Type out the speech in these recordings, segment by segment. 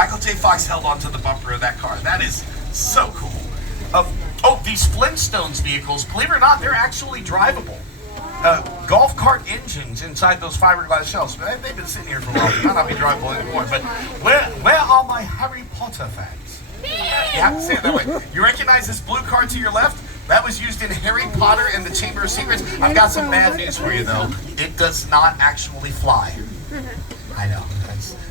Michael J. Fox held onto the bumper of that car. That is so cool. These Flintstones vehicles, believe it or not, they're actually drivable. Golf cart engines inside those fiberglass shells. They've been sitting here for a while. They might not be drivable anymore. But where are my Harry Potter fans? You have to say it that way. You recognize this blue car to your left? That was used in Harry Potter and the Chamber of Secrets. I've got some bad news for you, though. It does not actually fly. I know.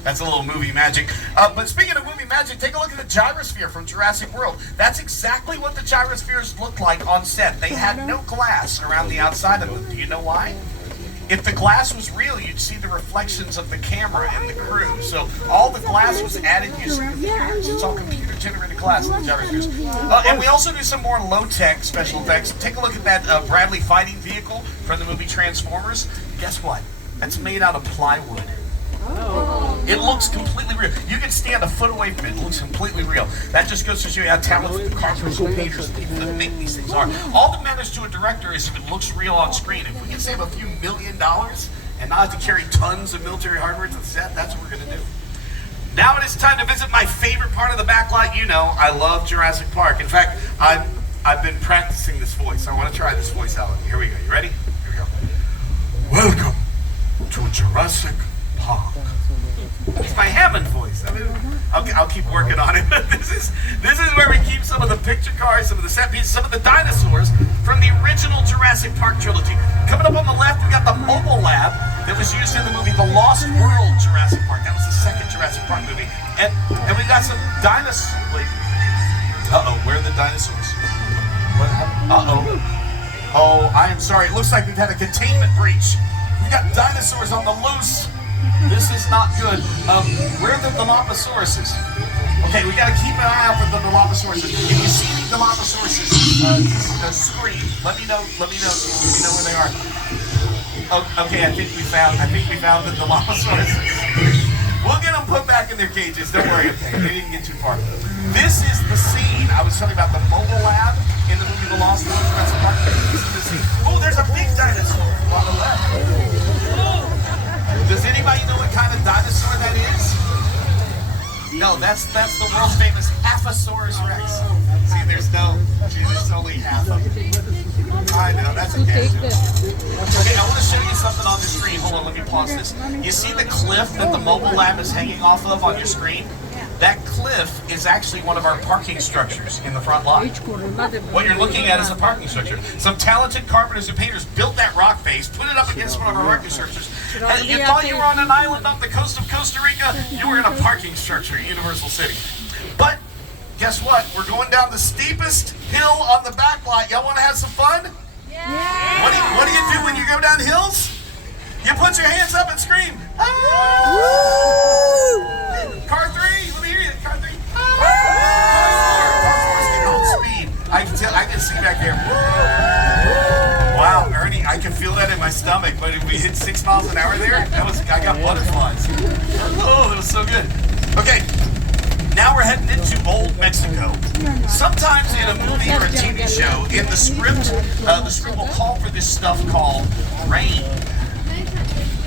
That's a little movie magic. But speaking of movie magic, take a look at the gyrosphere from Jurassic World. That's exactly what the gyrospheres looked like on set. They had no glass around the outside of them. Do you know why? If the glass was real, you'd see the reflections of the camera and the crew. So all the glass was added using computers. It's all computer-generated glass in the gyrospheres. And we also do some more low-tech special effects. Take a look at that Bradley fighting vehicle from the movie Transformers. Guess what? That's made out of plywood. It looks completely real. You can stand a foot away from it. It looks completely real. That just goes to show you how talented the carpenters and painters and people that make these things are. All that matters to a director is if it looks real on screen. If we can save a few $1 million and not have to carry tons of military hardware to the set, that's what we're going to do. Now it is time to visit my favorite part of the backlot. You know, I love Jurassic Park. In fact, I've been practicing this voice. I want to try this voice out. Here we go. You ready? Here we go. Welcome to Jurassic Park. It's my Hammond voice. I mean, I'll keep working on it. This is where we keep some of the picture cars, some of the set pieces, some of the dinosaurs from the original Jurassic Park trilogy. Coming up on the left, we got the mobile lab that was used in the movie The Lost World Jurassic Park. That was the second Jurassic Park movie. And we got some dinosaurs. Where are the dinosaurs? What happened? Oh, I am sorry. It looks like we've had a containment breach. We've got dinosaurs on the loose. This is not good. Where are the Dilophosaurus? Okay, we got to keep an eye out for the Dilophosaurus. If you see any Dilophosaurus, scream. Let me know if you know where they are. Oh, okay, I think we found the Dilophosaurus. We'll get them put back in their cages. Don't worry. Okay, they didn't get too far. This is the scene I was talking about. The mobile lab in the movie The Lost World Jurassic Park. This is the scene. Oh, there's a big dinosaur on the left. Does anybody know what kind of dinosaur that is? No, that's the world famous Apatosaurus Rex. See, there's only half of it. I know, that's a guess. Okay, I want to show you something on the screen. Hold on, let me pause this. You see the cliff that the mobile lab is hanging off of on your screen? That cliff is actually one of our parking structures in the front lot. What you're looking at is a parking structure. Some talented carpenters and painters built that rock face, put it up against one of our parking structures. You thought you were on an island off the coast of Costa Rica? You were in a parking structure at Universal City. But guess what? We're going down the steepest hill on the back lot. Y'all want to have some fun? Yeah. What do you do when you go down hills? You put your hands up and scream. Ah! Car 3, let me hear you. Car 3. Car 4 speed. I can see back there. Wow, Ernie, I can feel that in my stomach. But if we hit 6 miles an hour there, I got butterflies. Oh, that was so good. Okay, now we're heading into Old Mexico. Sometimes in a movie or a TV show, in the script will call for this stuff called rain.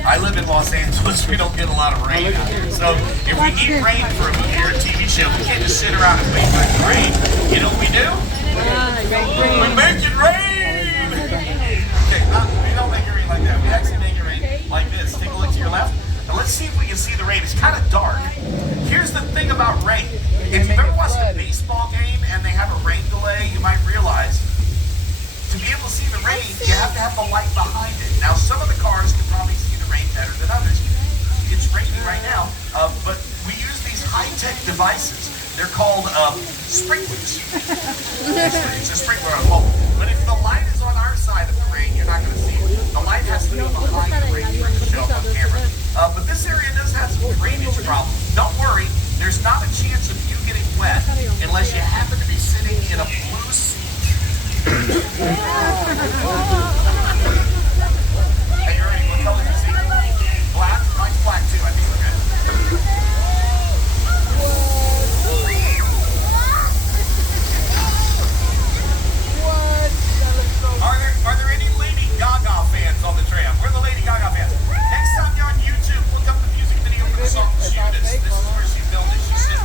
I live in Los Angeles. We don't get a lot of rain out here. So if we need rain for a movie or a TV show, we can't just sit around and wait for it to rain. You know what we do? We make it rain! Okay, we don't make it rain like that. We actually make it rain like this. Take a look to your left. Now let's see if we can see the rain. It's kind of dark. Here's the thing about rain. If you've ever watched a baseball game and they have a rain delay, you might realize to be able to see the rain, you have to have the light behind it. Now, some of the cars can probably see the rain better than others. It's raining right now, but we use these high-tech devices. They're called sprinklers. It's a sprinkler on a pole. But if the light is on our side of the rain, you're not going to see it. The light has to be behind the rain for it to show up on camera. But this area does have some drainage problems. Don't worry, there's not a chance of you getting wet unless you happen to be sitting in a blue seat. Hey, you ready? What color is the seat? Black? Mine's black too. I think we're good. Are there any Lady Gaga fans on the tram? Where are the Lady Gaga fans? Next time you're on YouTube, look up the music video for the song Judas. This is where she filmed it. She's sitting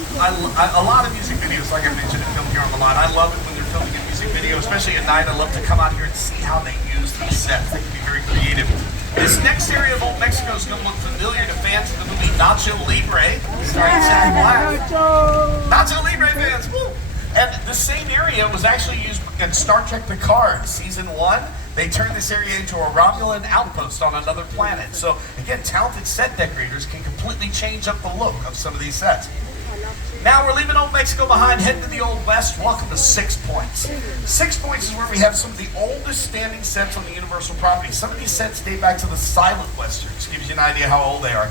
a lot of music videos, like I mentioned, are filmed here on the lot. I love it when they're filming a music video, especially at night. I love to come out here and see how they use these sets. They can be very creative. This next area of Old Mexico is going to look familiar to fans of the movie Nacho Libre, starring Jack Black. Nacho Libre fans, woo! And the same area was actually used in Star Trek Picard, Season 1. They turned this area into a Romulan outpost on another planet. So, again, talented set decorators can completely change up the look of some of these sets. Now we're leaving Old Mexico behind, heading to the Old West. Welcome to 6 Points. 6 Points is where we have some of the oldest standing sets on the Universal property. Some of these sets date back to the silent westerns. Gives you an idea how old they are.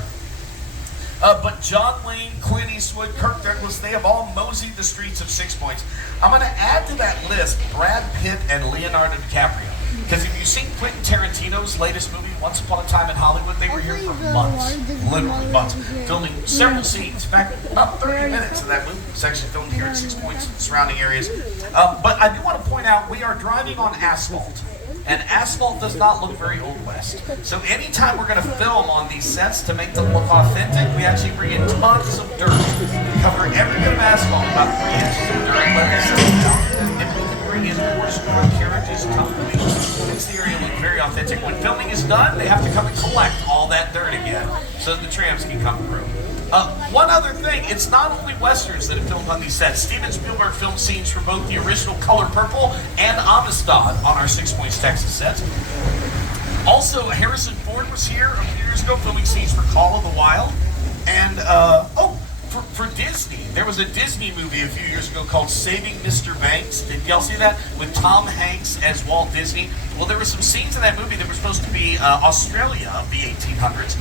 But John Wayne, Clint Eastwood, Kirk Douglas, they have all moseyed the streets of 6 Points. I'm going to add to that list Brad Pitt and Leonardo DiCaprio. Because if you've seen Quentin Tarantino's latest movie, Once Upon a Time in Hollywood, they were here for months, literally months, filming several scenes. In fact, about 30 minutes of that movie was actually filmed here at 6 Points and surrounding areas. But I do want to point out, we are driving on asphalt. And asphalt does not look very Old West. So anytime we're going to film on these sets to make them look authentic, we actually bring in tons of dirt. We cover every bit of asphalt, about 3 inches of dirt, let this settle down. And we can bring in horse-drawn carriages, tumbleweeds. Makes the area look very authentic. When filming is done, they have to come and collect all that dirt again so that the trams can come through. One other thing, it's not only westerns that have filmed on these sets. Steven Spielberg filmed scenes from both the original Color Purple and Amistad on our 6 Points Texas sets. Also, Harrison Ford was here a few years ago filming scenes for Call of the Wild. And, for Disney, there was a Disney movie a few years ago called Saving Mr. Banks. Did y'all see that? With Tom Hanks as Walt Disney. Well, there were some scenes in that movie that were supposed to be Australia of the 1800s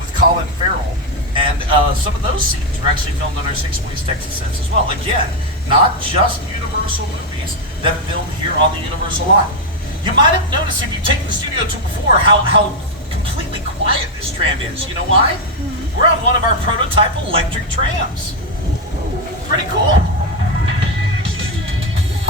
with Colin Farrell. And some of those scenes were actually filmed on our 6 Points Texas sets as well. Again, not just Universal movies that are filmed here on the Universal lot. You might have noticed if you've taken the studio tour before how completely quiet this tram is. You know why? We're on one of our prototype electric trams. Pretty cool.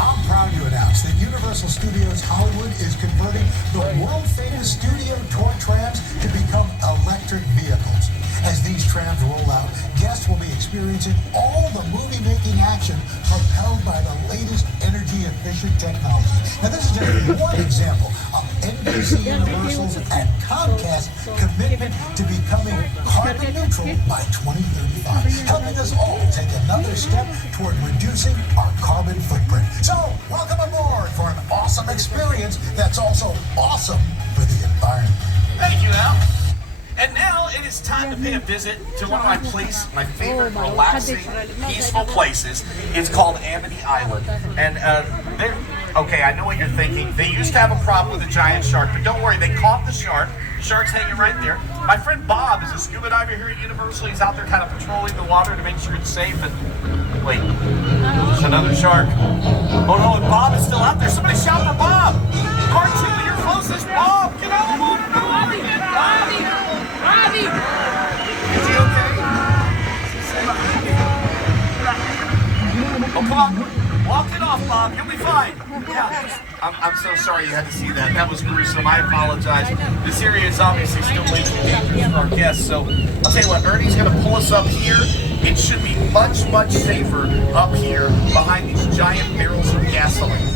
I'm proud to announce that Universal Studios Hollywood is converting the world-famous studio tour trams to become electric vehicles. As these trams roll out, guests will be experiencing all the movie-making action propelled by the latest energy-efficient technology. Now, this is just one example of NBC Universal's and Comcast's commitment to becoming carbon neutral by 2035, helping us all take another step toward reducing our carbon footprint. So, welcome aboard for an awesome experience that's also awesome for the environment. Thank you, Al. And now it is time to pay a visit to one of my favorite relaxing, peaceful places. It's called Amity Island. And okay, I know what you're thinking. They used to have a problem with a giant shark, but don't worry, they caught the shark. The shark's hanging right there. My friend Bob is a scuba diver here at Universal. He's out there kind of patrolling the water to make sure it's safe. And wait, there's another shark. Oh no, and Bob is still out there. Somebody shout for Bob. Part 2, you're closest. Bob, get out of the water. Bobby! Is he okay? Oh, come on. Walk it off, Bob. You'll be fine. Yeah. I'm so sorry you had to see that. That was gruesome. I apologize. This area is obviously still waiting for our guests. So I'll tell you what, Ernie's going to pull us up here. It should be much, much safer up here behind these giant barrels of gasoline.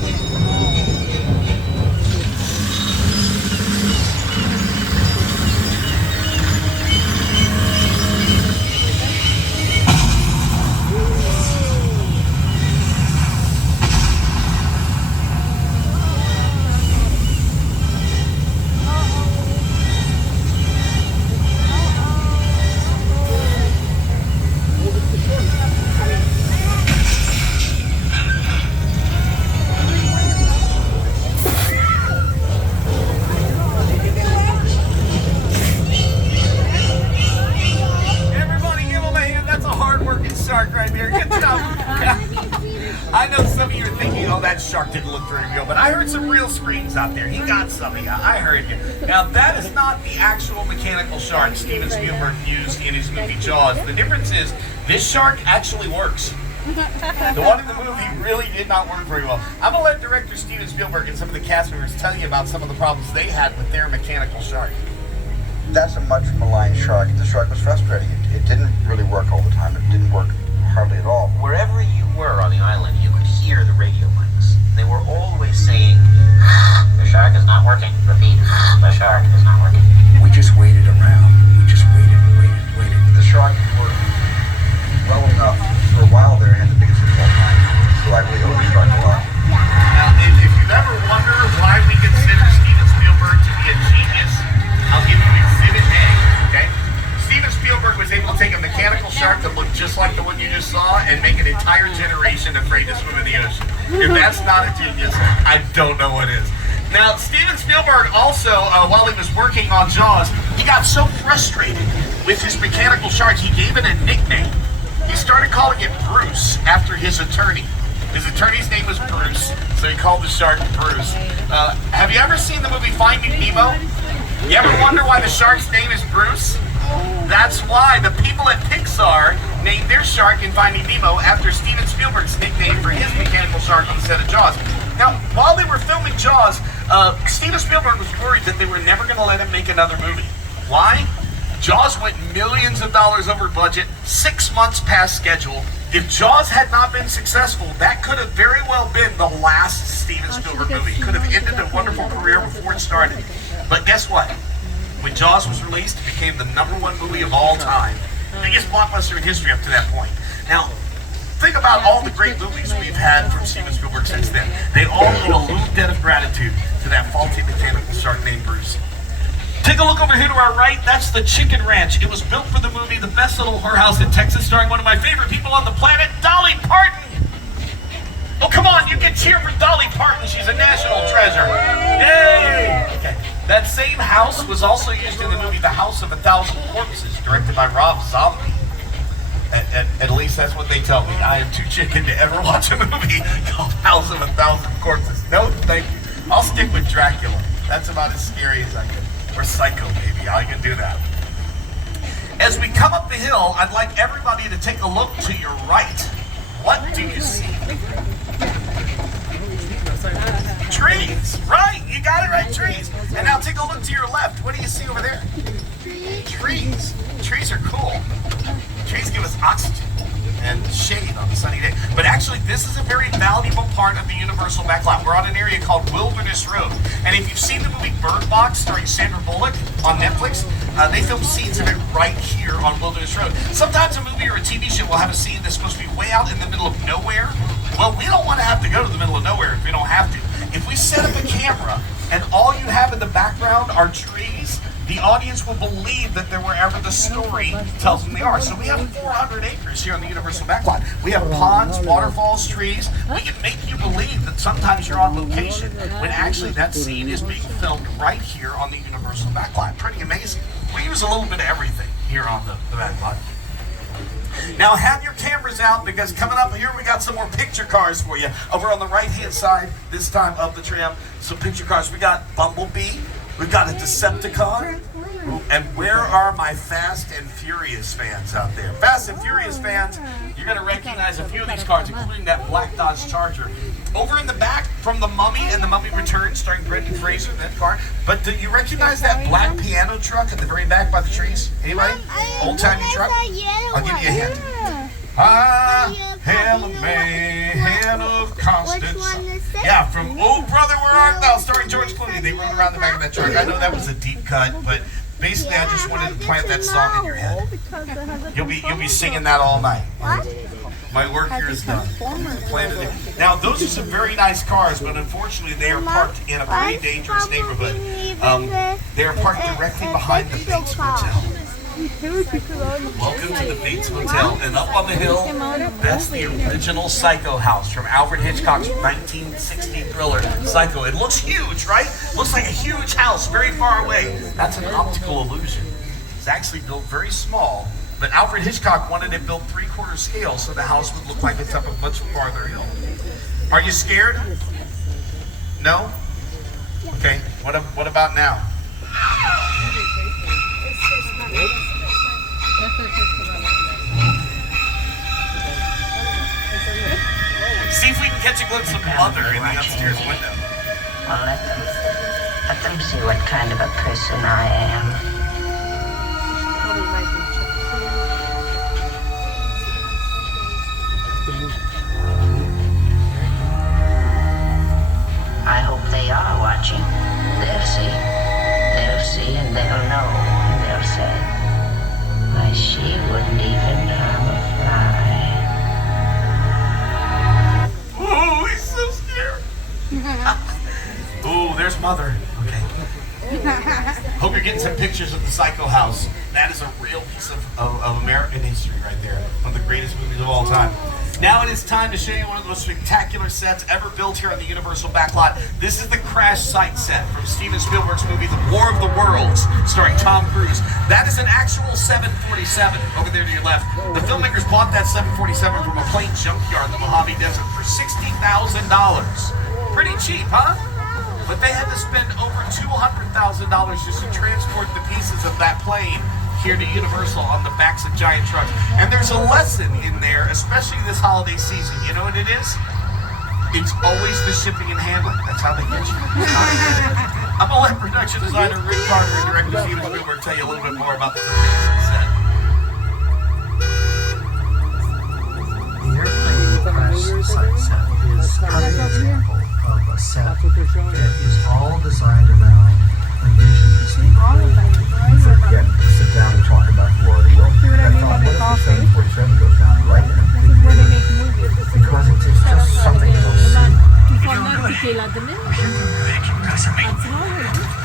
I know some of you are thinking, oh, that shark didn't look very real, but I heard some real screams out there. He got some of you. I heard you. Now, that is not the actual mechanical shark Steven Spielberg used in his movie Jaws. The difference is this shark actually works. The one in the movie really did not work very well. I'm going to let director Steven Spielberg and some of the cast members tell you about some of the problems they had with their mechanical shark. That's a much maligned shark. The shark was frustrating. It didn't really work all the time. It didn't work hardly at all. Wherever you were on the island, you could hear the radio mics. They were always saying, "The shark is not working. Repeat, the shark is not working." We just waited around. We just waited. The shark worked well enough. For a while there, I had the biggest football time. So I really owe the shark a lot. Now, if you've ever wondered why we consider Steven Spielberg to be a genius, I'll give you Exhibit A, okay? Steven Spielberg was able to take a mechanical shark that looked just like the one you just saw and make an entire generation afraid to swim in the ocean. If that's not a genius, I don't know what is. Now, Steven Spielberg also, while he was working on Jaws, he got so frustrated with his mechanical shark, he gave it a nickname. He started calling it Bruce after his attorney. His attorney's name was Bruce, so he called the shark Bruce. Have you ever seen the movie Finding Nemo? You ever wonder why the shark's name is Bruce? That's why the people at Pixar named their shark in Finding Nemo after Steven Spielberg's nickname for his mechanical shark on the set of Jaws. Now, while they were filming Jaws, Steven Spielberg was worried that they were never going to let him make another movie. Why? Jaws went millions of dollars over budget, 6 months past schedule. If Jaws had not been successful, that could have very well been the last Steven Spielberg movie. It could have ended a wonderful career before it started. But guess what? When Jaws was released, it became the #1 movie of all time. Biggest blockbuster in history up to that point. Now, think about all the great movies we've had from Steven Spielberg since then. They all owe a little debt of gratitude to that faulty mechanical shark named Bruce. Take a look over here to our right. That's the Chicken Ranch. It was built for the movie The Best Little Whorehouse in Texas, starring one of my favorite people on the planet, Dolly Parton. Oh, come on, you can cheer for Dolly Parton. She's a national treasure. Yay! Okay. That same house was also used in the movie The House of a Thousand Corpses, directed by Rob Zombie. At least that's what they tell me. I am too chicken to ever watch a movie called House of a Thousand Corpses. No, thank you. I'll stick with Dracula. That's about as scary as I can. Or Psycho, maybe. I can do that. As we come up the hill, I'd like everybody to take a look to your right. What do you see? Trees. Right. You got it right. Trees. And now take a look to your left. What do you see over there? Trees. Trees are cool. Trees give us oxygen and shade on a sunny day. But actually, this is a very valuable part of the Universal backlot. We're on an area called Wilderness Road. And if you've seen the movie Bird Box starring Sandra Bullock on Netflix, they filmed scenes of it right here on Wilderness Road. Sometimes a movie or a TV show will have a scene that's supposed to be way out in the middle of nowhere. Well, we don't want to have to go to the middle of nowhere if we don't have to. If we set up a camera and all you have in the background are trees, the audience will believe that they're wherever the story tells them they are. So we have 400 acres here on the Universal backlot. We have ponds, waterfalls, trees. We can make you believe that sometimes you're on location when actually that scene is being filmed right here on the Universal backlot. Pretty amazing. We use a little bit of everything here on the backlot. Now have your cameras out because coming up here we got some more picture cars for you. Over on the right hand side, this time of the tram, some picture cars. We got Bumblebee. We've got a Decepticon. And where are my Fast and Furious fans out there? Fast and Furious fans, you're going to recognize a few of these cars, including that black Dodge Charger. Over in the back, from The Mummy and The Mummy Returns, starring Brendan Fraser, that car. But do you recognize that black piano truck at the very back by the trees? Anybody? Old-timey truck? I'll give you a hint. I am a man of Constance. Yeah, from Oh Brother, Where Art Thou, starring George Clooney. They rode around the back of that truck. I know that was a deep cut, but basically I just wanted to plant that song in your head. You'll be singing that all night. My work here is done. Planted it. Now those are some very nice cars, but unfortunately they are parked in a very dangerous neighborhood. They are parked directly behind the Bates Motel. Welcome to the Bates Motel, and up on the hill, that's the original Psycho house from Alfred Hitchcock's 1960 thriller, Psycho. It looks huge, right? Looks like a huge house very far away. That's an optical illusion. It's actually built very small, but Alfred Hitchcock wanted it built 3/4 scale so the house would look like it's up a much farther hill. Are you scared? No? Okay, what about now? See if we can catch a glimpse of Mother in the upstairs window. Well, let them see what kind of a person I am. you're getting some pictures of the Psycho House. That is a real piece of American history right there. One of the greatest movies of all time. Now it is time to show you one of the most spectacular sets ever built here on the Universal backlot. This is the crash site set from Steven Spielberg's movie The War of the Worlds, starring Tom Cruise. That is an actual 747 over there to your left. The filmmakers bought that 747 from a plane junkyard in the Mojave Desert for $60,000. Pretty cheap, huh? But they had to spend over $200,000 just to transport the pieces of that plane here to Universal on the backs of giant trucks. And there's a lesson in there, especially this holiday season. You know what it is? It's always the shipping and handling. That's how they get you. I'm gonna let production designer Rick Carter and director Steven Spielberg tell you a little bit more about this amazing set. The airplane crash site set is an example of a set that is all designed around a vision. You forget to sit down and talk about the War of the Worlds. That's all. What if the 747 goes down right in a big way? Because it's just something you'll see.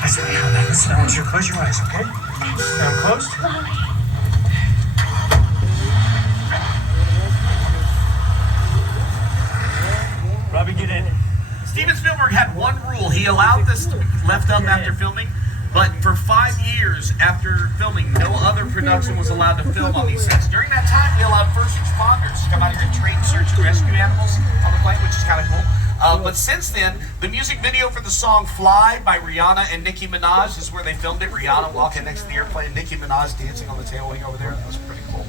Listen, I want you to close your eyes, okay? Now closed. Robbie, get in. Steven Spielberg had one rule. He allowed this to be left up after filming, but for 5 years after filming, no other production was allowed to film on these sets. During that time, we allowed first responders to come out here and train search and rescue animals on the plane, which is kind of cool. But since then, the music video for the song Fly by Rihanna and Nicki Minaj is where they filmed it. Rihanna walking next to the airplane, Nicki Minaj dancing on the tail wing over there. That was pretty cool.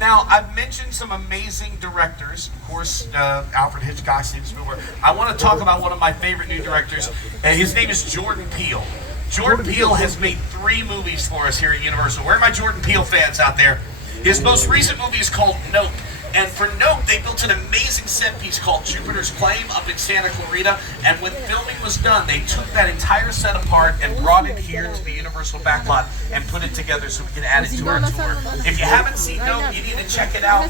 Now, I've mentioned some amazing directors. Of course, Alfred Hitchcock, Steven Spielberg. I want to talk about one of my favorite new directors. His name is Jordan Peele. Jordan Peele has made 3 movies for us here at Universal. Where are my Jordan Peele fans out there? His most recent movie is called Nope. And for Nope, they built an amazing set piece called Jupiter's Claim up in Santa Clarita. And when filming was done, they took that entire set apart and brought it here to the Universal backlot and put it together so we can add it to our tour. If you haven't seen Nope, you need to check it out.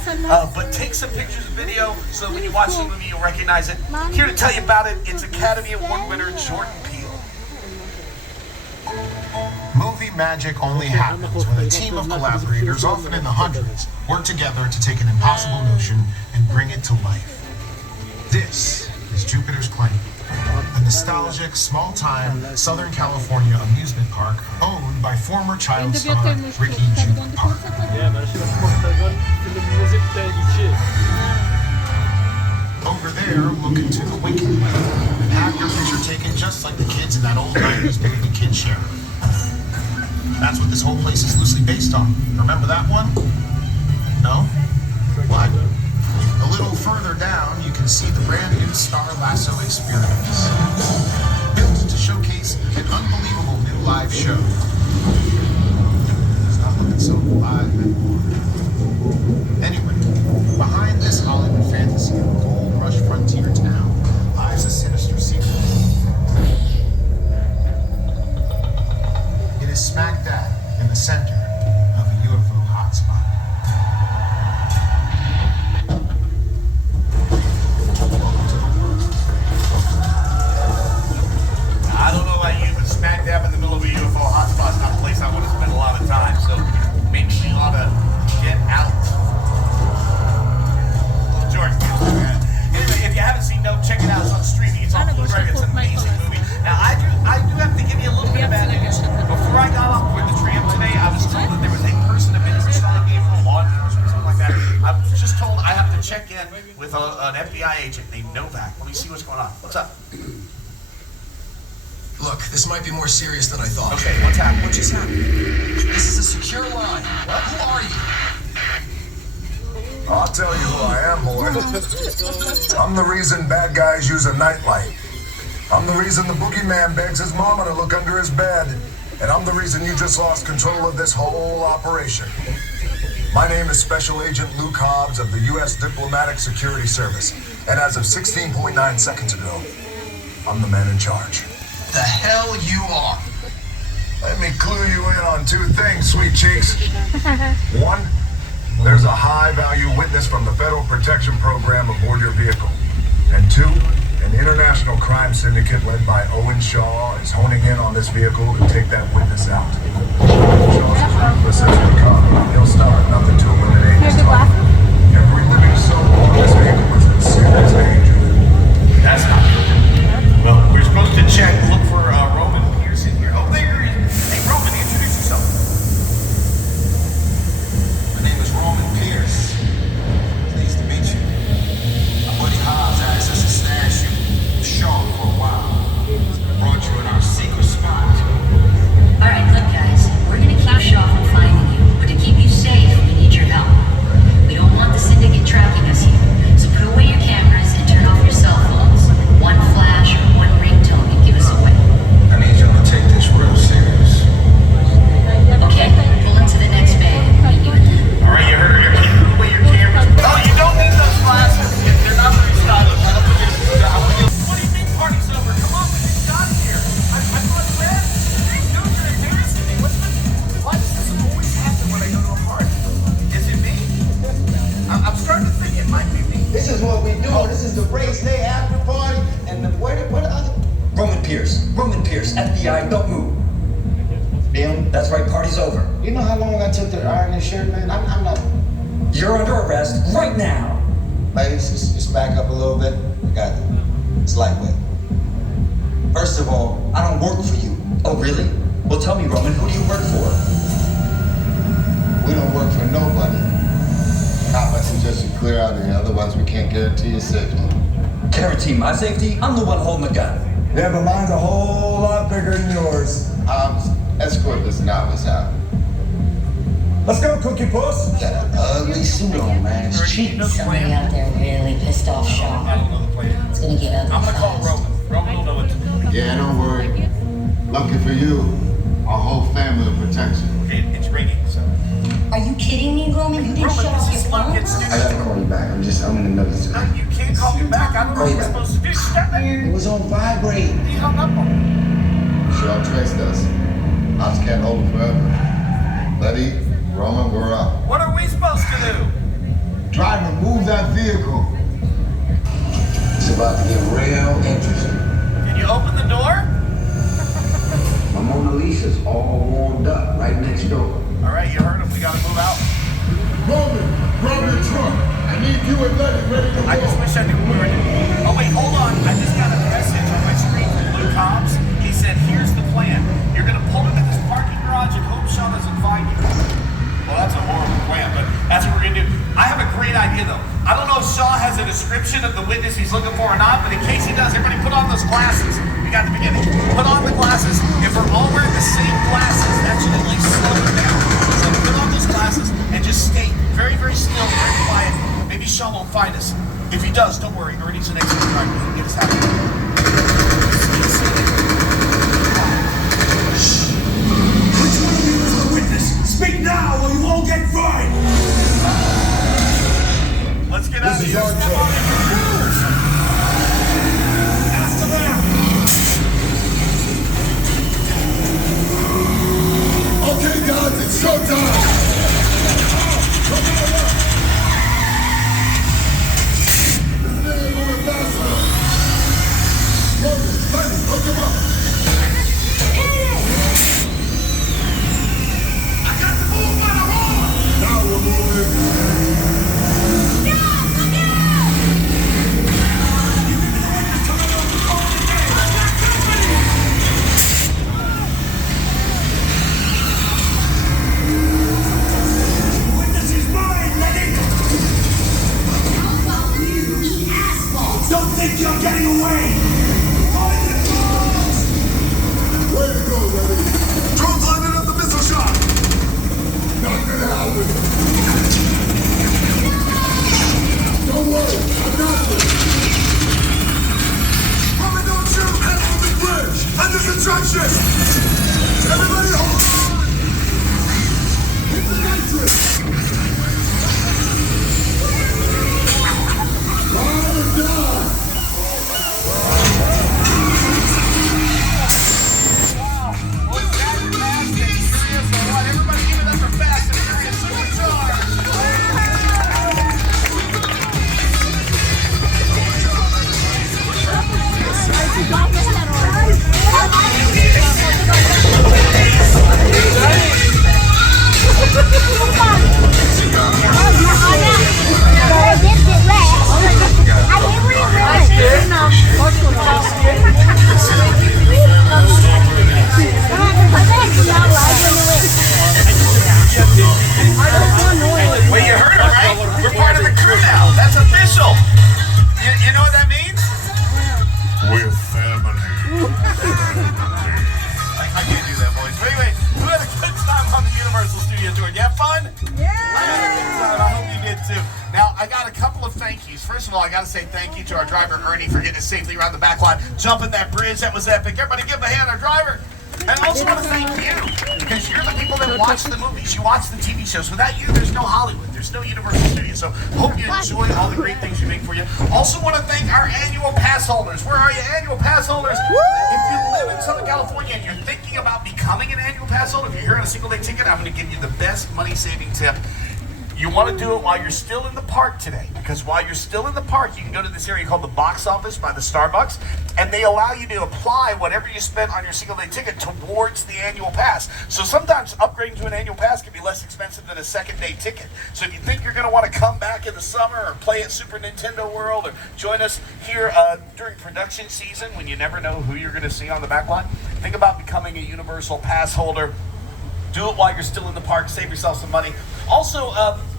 But take some pictures and video so that when you watch the movie, you'll recognize it. Here to tell you about it, it's Academy Award winner Jordan Peele. Movie magic only happens when a team of collaborators, often in the hundreds, work together to take an impossible notion and bring it to life. This is Jupiter's Claim, a nostalgic, small-time Southern California amusement park owned by former child star Ricky Jude Park. Over there, look into the Winking Well and have your picture taken just like the kids in that old 90s movie Kid Sheriff. That's what this whole place is loosely based on. Remember that one? No? What? A little further down, you can see the brand new Star Lasso Experience. Built to showcase an unbelievable new live show. It's not looking so live anymore. Anyway, behind this Hollywood fantasy of a gold rush frontier town lies a sinister secret. It is smack dab in the center of a UFO hotspot. Welcome to the world. I don't know about you, but smack dab in the middle of a UFO hotspot is not a place I want to spend a lot of time, so maybe we ought to get out. Little George feels bad. Anyway, if you haven't seen Nope, check it out. It's on streaming. It's on Blu-ray. It's an amazing movie. Now, I do have to give you a little bit of bad news. Before I got off with the tram today, I was told that there was a person administering me from law enforcement, something like that. I was just told I have to check in with an FBI agent named Novak. Let me see what's going on. What's up? Look, this might be more serious than I thought. Okay, what's happening? What just happened? This is a secure line. Who are you? I'll tell you who I am, boy. I'm the reason bad guys use a nightlight. I'm the reason the boogeyman begs his mama to look under his bed. And I'm the reason you just lost control of this whole operation. My name is Special Agent Luke Hobbs of the U.S. Diplomatic Security Service. And as of 16.9 seconds ago, I'm the man in charge. The hell you are. Let me clue you in on 2 things, sweet cheeks. 1, there's a high-value witness from the Federal Protection Program aboard your vehicle. And 2, An international crime syndicate led by Owen Shaw is honing in on this vehicle to take that witness out. Shaw's as ruthless as they come. He'll start at nothing to eliminate his target. Every living soul on this vehicle is in serious danger. That's not good. Well, we're supposed to check, look for Roman Pierce in here. Oh, there he is. Hey, Roman, introduce yourself. My name is Roman Pierce. Pleased to meet you. My buddy Hobbs asked us to stash you with Shaw for a while. Brought you in our secret spot. Alright, look guys, we're gonna keep Shaw from finding you, but to keep you safe, we need your help. We don't want the syndicate tracking us here, so put away your cameras and turn off your cell phones. One flash or one ringtone can give us away. I need y'all to take this real serious. Okay, pull into the next bay and meet you in there. All right, you heard your put away your cameras. Oh, you don't need those glasses. They're not very stylish. I don't forget what do you mean party's over? Come on, we just got here. I thought red. Dude, you're embarrassing me. Why does this always happen when I go to a party? Is it me? I'm starting to think it might be me. This is what we do. This is the race day after party. And what the other? Roman Pierce, FBI, don't move. Them. That's right, party's over. You know how long I took to iron this shirt, man? I'm not. You're under arrest right now. Ladies, just back up a little bit. We got it. It's lightweight. First of all, I don't work for you. Oh, really? Well, tell me, Roman, who do you work for? We don't work for nobody. I suggest you clear out of here, otherwise we can't guarantee your safety. Guarantee my safety? I'm the one holding the gun. Yeah, but mine's a whole lot bigger than yours. Escort this novice out. Let's go, Cookie Puss. Got an ugly suit on, man. It's cheap. Somebody out there really pissed off Shaw. I don't know the plan. It's gonna get ugly I'm gonna call fast. Roman. Roman will know what to do. Yeah, don't worry. Lucky for you, our whole family will protect you. Okay, it's raining, so. Are you kidding me, Roman? You didn't Roman, shut off this your is not phone? get stupid. I gotta call you back. I'm in the middle of it. You can't call me back. I don't know what you're supposed to do. Stop It it. was on vibrate. He hung up on me. Shaw traced us. Ops can't hold it forever. Letty, Roman, we're up. What are we supposed to do? Driver, move that vehicle. It's about to get real interesting. Can you open the door? My Mona Lisa's all warmed up right next door. All right, you heard him. We gotta move out. Roman, grab your trunk. I need you and Letty ready to I just wish I knew where it is. Oh, wait, hold on. I just got a message on my screen from Luke Hobbs. He said, here's the plan. You're going to pull into this parking garage and hope Shaw doesn't find you. Well, that's a horrible plan, but that's what we're going to do. I have a great idea, though. I don't know if Shaw has a description of the witness he's looking for or not, but in case he does, everybody put on those glasses. We got the beginning. Put on the glasses. If we're all wearing the same glasses, that should at least slow it down. So put on those glasses and just stay very, very still, very quiet. Maybe Shaw won't find us. If he does, don't worry. Ernie's an excellent driver. He can get us out of here. Which one of you is the witness? Speak now or you won't get fined! Let's get out of here. After them! Okay, guys, it's showtime. Studio Tour. Did you have fun? Yeah! I hope you did too. Now, I got a couple of thank yous. First of all, I got to say thank you to our driver, Ernie, for getting us safely around the back lot, jumping that bridge. That was epic. Everybody give him a hand, our driver. And I also want to thank you, because you're the people that watch the movies, you watch the TV shows. Without you, there's no Hollywood, there's no Universal Studios. So hope you enjoy all the great things we make for you. Also want to thank our annual pass holders. Where are you, annual pass holders? If you live in Southern California and you're thinking about becoming an annual pass holder, if you're here on a single day ticket, I'm going to give you the best money-saving tip. You want to do it while you're still in the park today, because while you're still in the park, you can go to this area called the box office by the Starbucks, and they allow you to apply whatever you spent on your single-day ticket towards the annual pass. So sometimes upgrading to an annual pass can be less expensive than a second-day ticket. So if you think you're going to want to come back in the summer or play at Super Nintendo World or join us here during production season when you never know who you're going to see on the back lot, think about becoming a Universal Pass holder. Do it while you're still in the park. Save yourself some money. Also,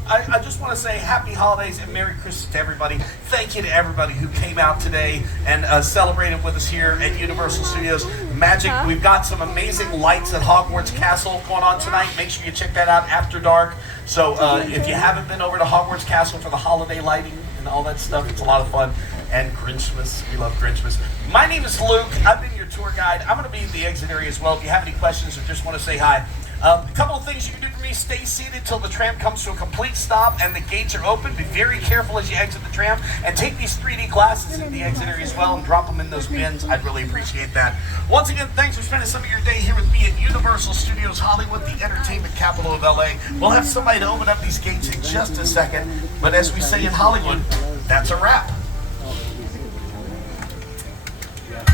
I just want to say happy holidays and Merry Christmas to everybody. Thank you to everybody who came out today and celebrated with us here at Universal Studios Magic. We've got some amazing lights at Hogwarts Castle going on tonight. Make sure you check that out after dark. So if you haven't been over to Hogwarts Castle for the holiday lighting and all that stuff, it's a lot of fun. And Grinchmas, we love Grinchmas. My name is Luke. I've been your tour guide. I'm going to be in the exit area as well. If you have any questions or just want to say hi. A couple of things you can do for me: stay seated till the tram comes to a complete stop and the gates are open. Be very careful as you exit the tram, and take these 3D glasses in the exit area as well and drop them in those bins. I'd really appreciate that. Once again, thanks for spending some of your day here with me at Universal Studios Hollywood, the entertainment capital of LA. We'll have somebody to open up these gates in just a second, but as we say in Hollywood, that's a wrap.